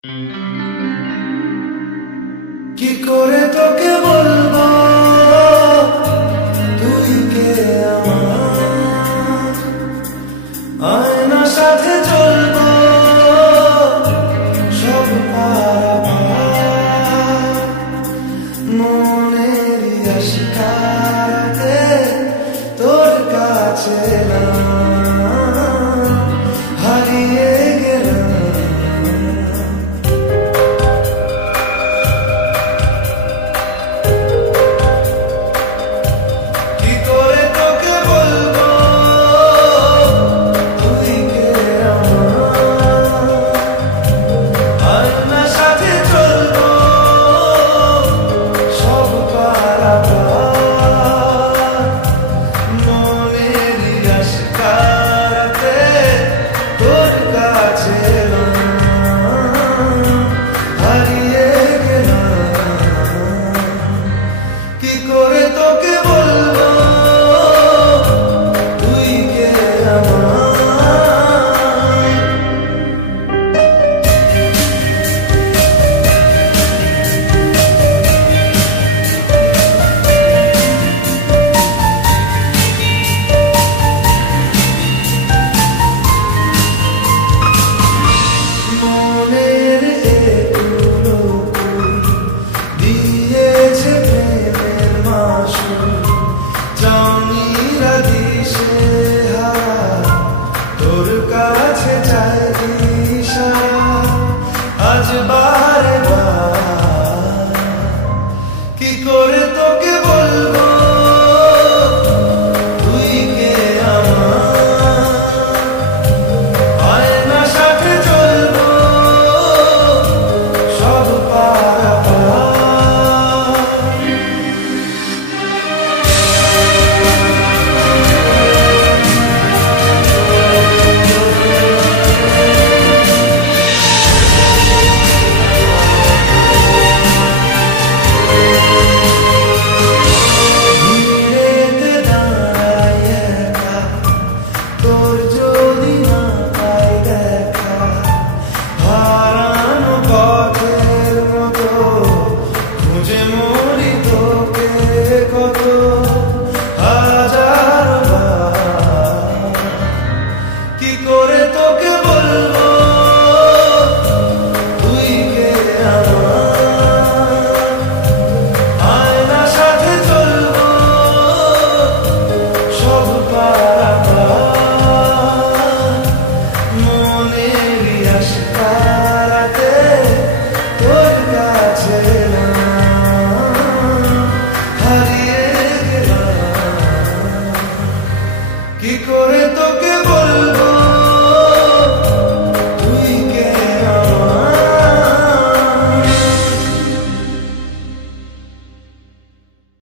কি করে তোকে বলবো তুই কে আমার, আয়নার সাথে চলবো সব পারাপার, মনের আশিকাতে তোর কাছে এলাম, হারিয়ে গেলাম। আজ বারে বার কি করে তোকে বলবো তুই কে আমার, আয়নার সাথে চলবো সব পারাপার। কি করে তোকে বলবো তুই কে আমার, আয়নার সাথে চলবো সব পারাপার, মনের আশিকাতে তোর কাছে এলাম, হারিয়ে গেলাম। কি করে তোকে বলবো